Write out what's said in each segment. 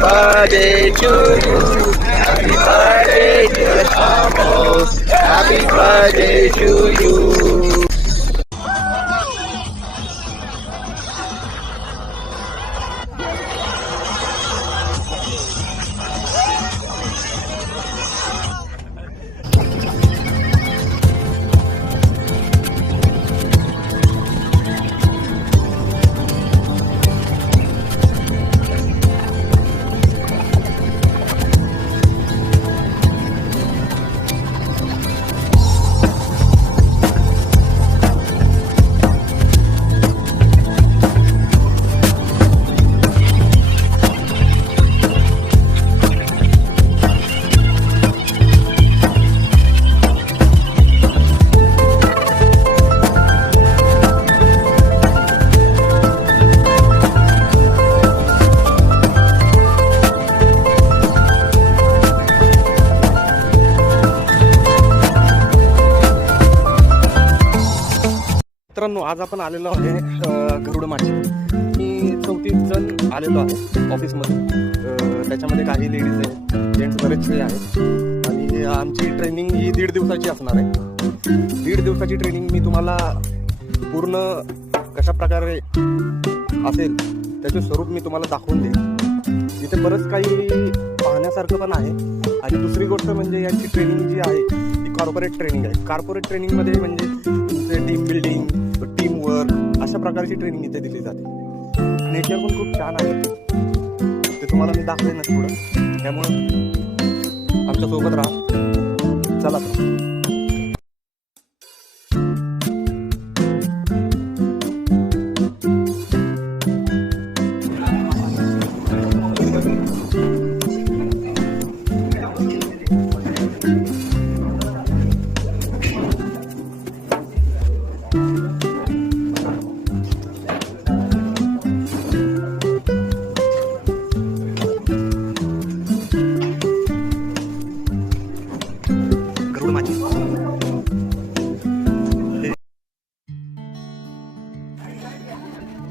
birthday to you. Happy birthday dear Shamos. Happy birthday to you. मित्रांनो, आज आपण आलेलो आहे गरुड माची. मी 34 जण आलेलो आहे ऑफिसमध्ये. त्याच्यामध्ये काही लेडीज आहेत, जेंट्स बरेचसे आहेत. आणि आमची ट्रेनिंग ही 1.5 दिवसाची असणार आहे. 1.5 दिवसाची ट्रेनिंग मी तुम्हाला पूर्ण कशा प्रकारे असेल त्याचे स्वरूप मी तुम्हाला दाखवून देईन. इथे बरंच काही पाहण्यासारखं पण आहे. आणि दुसरी गोष्ट म्हणजे यांची ट्रेनिंग जी आहे ती कॉर्पोरेट ट्रेनिंग आहे. कॉर्पोरेट ट्रेनिंगमध्ये म्हणजे तुमचे टीम बिल्डिंग, टीम वर्क अशा प्रकारची ट्रेनिंग इथे दिली जाते. नेचर पण खूप छान आहे, ते तुम्हाला मी दाखवेनच पुढं. त्यामुळं आमच्या सोबत राहा. चला तर.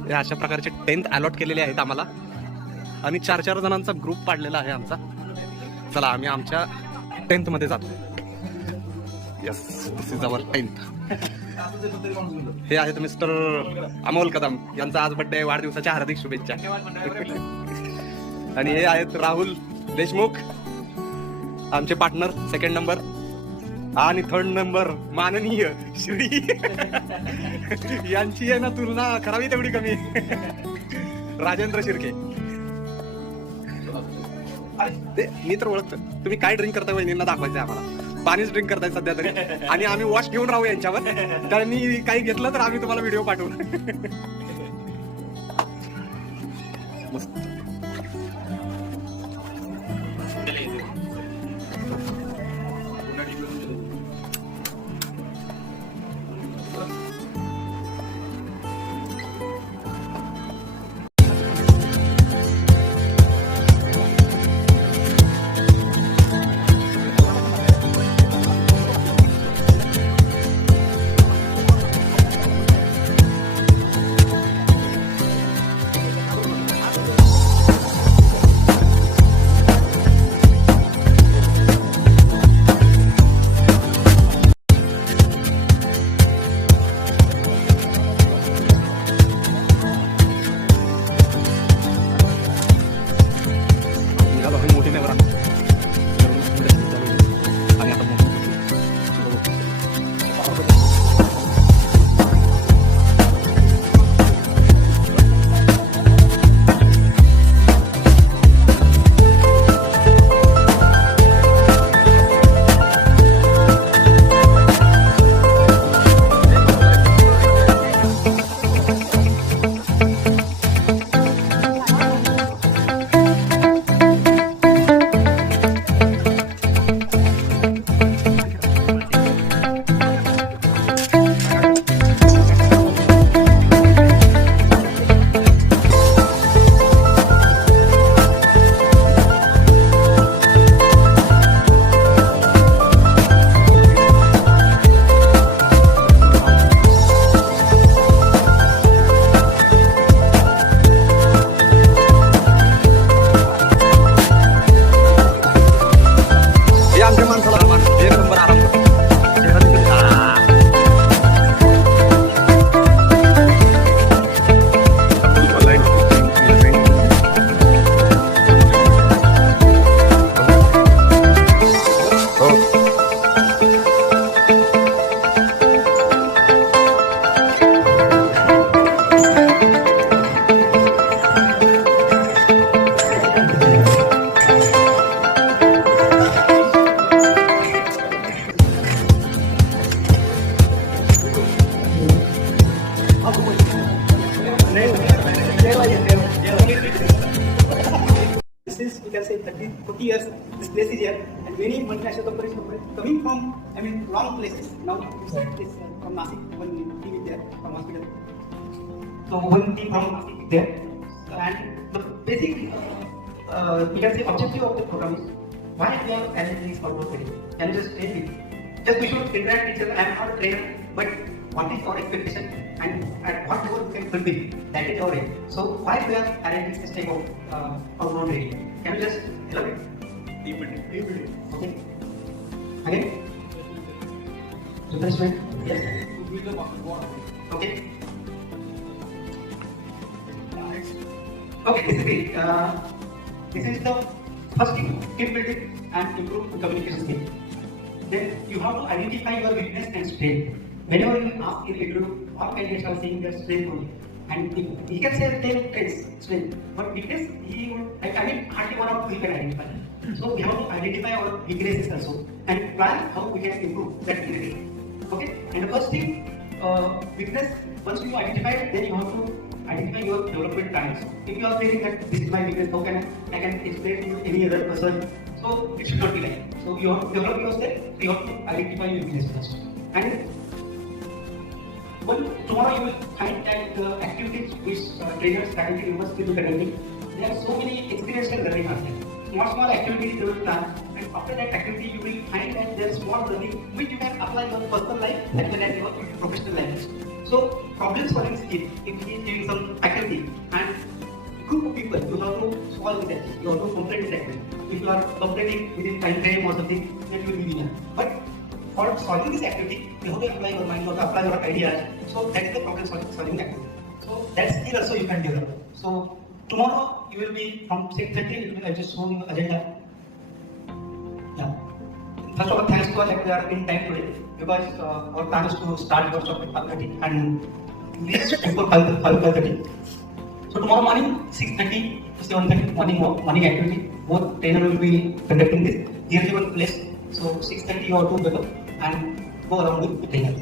हे अशा प्रकारचे टेंट अलॉट केलेले आहेत आम्हाला. आणि 4-4 जणांचा ग्रुप पाडलेला आहे आमचा. चला आम्ही आमच्या टेंट मध्ये जातो. Yes, this is our tent. हे आहेत मिस्टर अमोल कदम, यांचा आज बर्थडे. वाढदिवसाच्या हार्दिक शुभेच्छा. आणि हे आहेत राहुल देशमुख, आमचे पार्टनर. 2nd नंबर आणि 3rd नंबर माननीय श्री. यांची आहे ना तुलना करावी तेवढी कमी. राजेंद्र शिर्के. मी तर ओळखतो. तुम्ही काय ड्रिंक करता वहिनींना दाखवायचं आम्हाला. पाणीच ड्रिंक करताय सध्या तरी. आणि आम्ही वॉश घेऊन राहू यांच्यावर. त्यांनी काही घेतलं तर आम्ही तुम्हाला व्हिडिओ पाठवू. मस्त. 40 years this place is here, and many multinational companies coming from long places. Now this from Nasik, one team is there from hospital. So one team from Nasik is there, and the basic we can say objective of the program is why we are arranging this outdoor training. Can you just explain it? Just we should interact with each other. I am not a trainer, but what is our expectation and at what level we can fulfill? That is our aim. So why we are arranging this type of outdoor training? Can you just elaborate? Team building. Okay. Again? Refreshment? Yes. Okay. Okay, this is great. This is the first thing, team building and improve communication skill. Then you have to identify your weakness and strength. Whenever you ask in interview, all candidates are saying their strength only. And he can say 10 traits, strength, but weakness, hardly one or two he can identify. So we have to identify our weaknesses also and plan how we can improve that weakness. Okay? And the first thing, weakness, once you identify it, then you have to identify your development times. If you are saying that this is my weakness, how can I can explain to any other person? So it should not be like that. So you have to develop yourself, you have to identify your weaknesses first. And tomorrow you will find that the activities which trainers, faculty, members will be conducting, there are so many experienced learning are there. Small activities they will plan, and after that activity you will find that there is small learning which you can apply in your personal life as well as your professional life. So problem solving skill, if he is doing some activity and group of people, you have to solve with that, you have to complete with that. If you are completing within time frame or something, then you will be winner. But for solving this activity, you have to apply your mind, you have to apply your ideas. So that is the problem solving activity. So that skill also you can develop. So tomorrow you will be from 6:30. I just show you the agenda. Yeah. First of all, thanks to all that we are in time today because our plan is to start workshop at 5:30 and reach before 5:30. So tomorrow morning 6:30 to 7:30 morning activity. Both trainer will be conducting this. Here is one place. So 6:30 you have to wake up and go around with the trainer.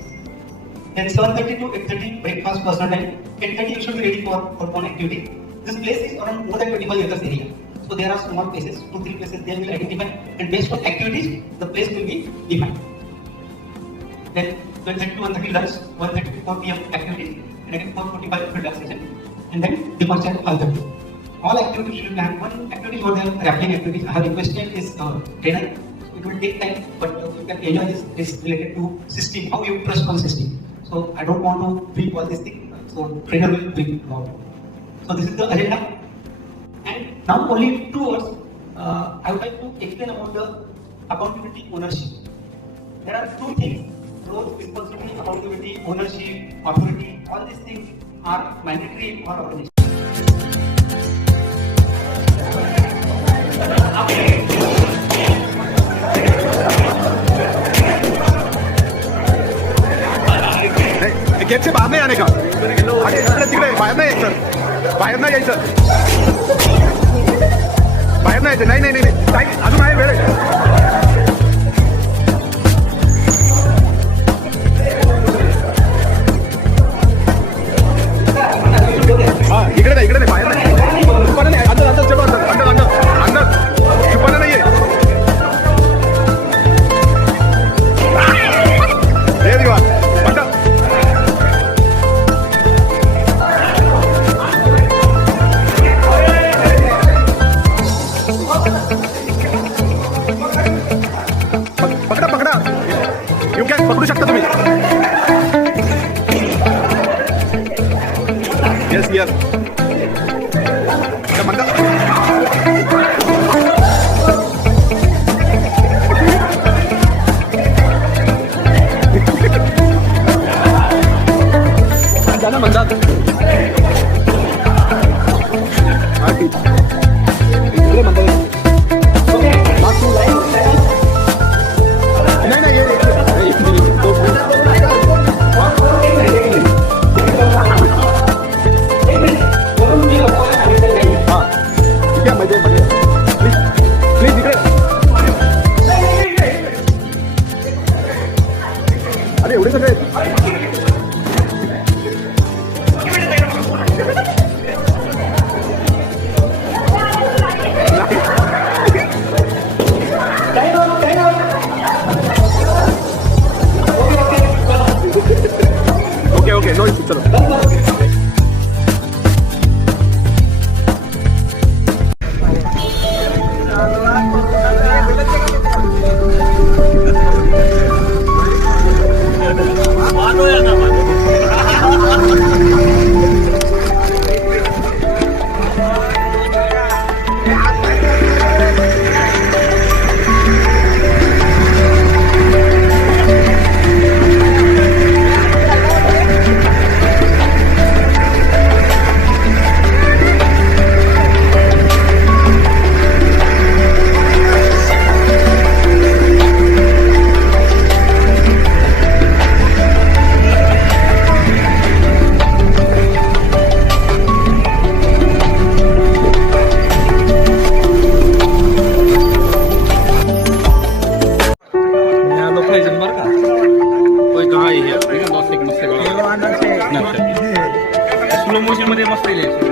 Then 7:30 to 8:30 breakfast personal time. 8:30 you should be ready for one activity. This place is around more than 25 acres area. So there are small places, 2-3 places they will identify, and based on activities, the place will be defined. Then 12:30 to 1:30 lunch, 1:30 to 4 p.m. activities, and again 4:45 relaxation, and then departure at 5:30. All activities should plan. One activity for them, rappelling activities. I have requested is trainer. It will take time, but you can enjoy this. Is related to system, how you trust on system. So I don't want to brief all this thing. So trainer will brief about it. So this is the agenda. And now only 2 words. I would like to explain about the accountability ownership. There are 2 things: roles, responsibility, accountability, ownership, authority. All these things are mandatory for organization. गेटचे बाहेर नाही आले का? तिकडे बाहेर नाही यायचं, बाहेर नाही यायचं, बाहेर नाही यायचं. नाही अजून आहे वेळ. हा इकडे नाही बाहेर नाही. अंदर चलो अंदर छुपाना नाहीये. पकडा येऊ काय पकडू शकता तुम्ही. येस म्हणता जाना म्हणतात. इकडे म्हणतात स्लो मोशन मध्ये मस्त येईल.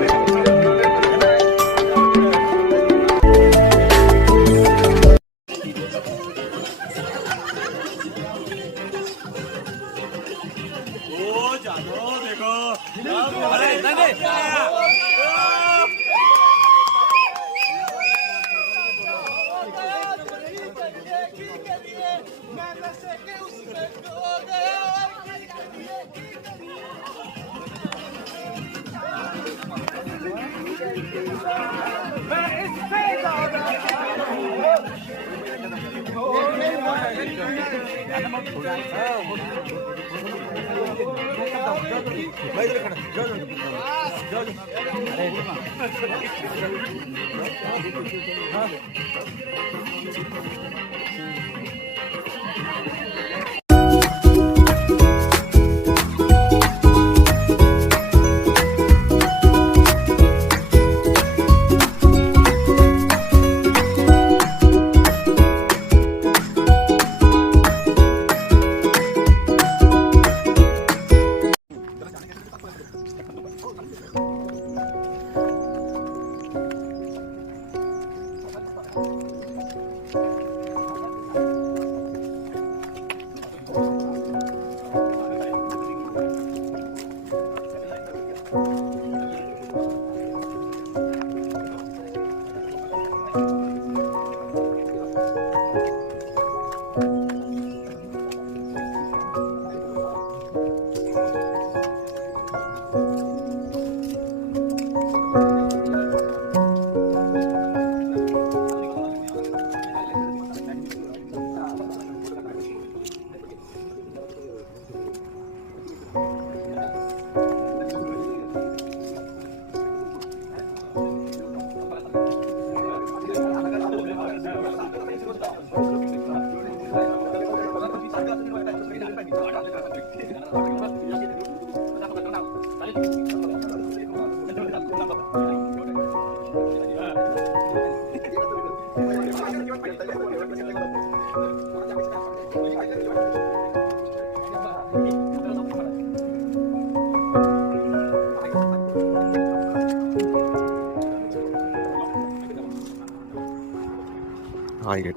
I get.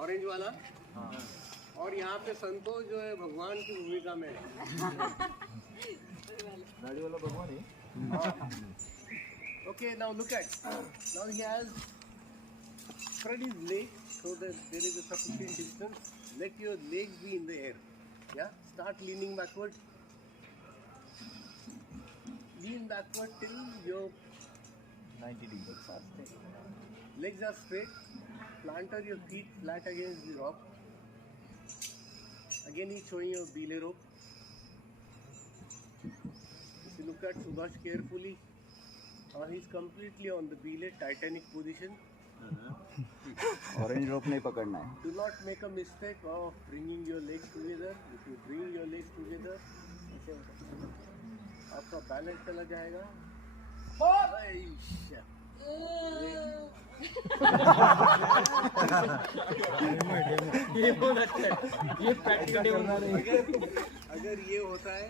ऑरेंज वाला और यहाँ पे संतोष जो है भगवान की भूमिका में है। Okay, now look at, now he has spread his legs so that there is a sufficient distance. Let your legs be in the air. Yeah, start leaning backward. Lean backward till your 90 degrees. legs are straight. Planter your feet flat against the rock. Again, he's showing you a belay rope. If you look at Subhash carefully, he's completely on the belay, Titanic position. Orange rope नहीं पकड़ना है. Do not make a mistake of bringing your legs together. If you bring your legs together, ऐसे होता है. आपका balance चला जाएगा. ऐशा. अगर ये होता है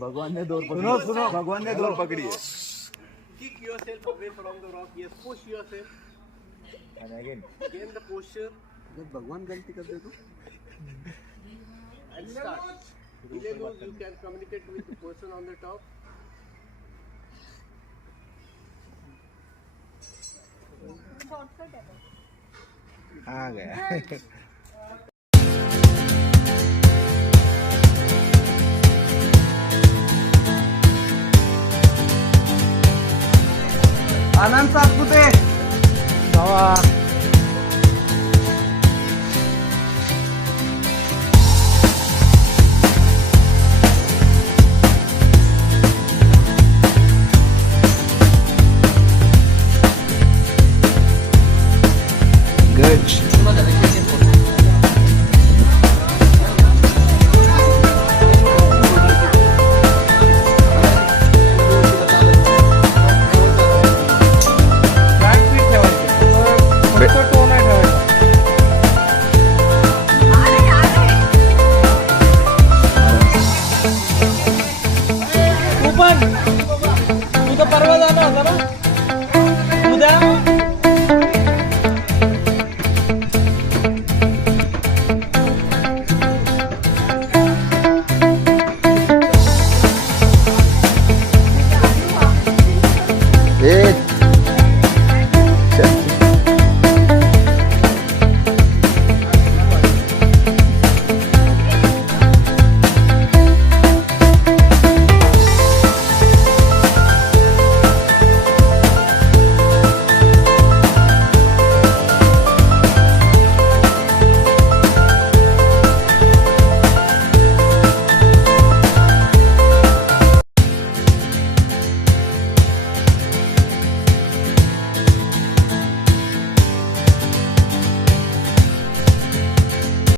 भगवान ने डोर पकड़ी. सुनो भगवान ने डोर पकड़ी है. kick yourself away from the rock. Yes, push yourself. And again. Gain the posture जब भगवान गलती कर दे तो and start. Delay loose, you can communicate with the person on the top. A Gaya. Anand Satpute.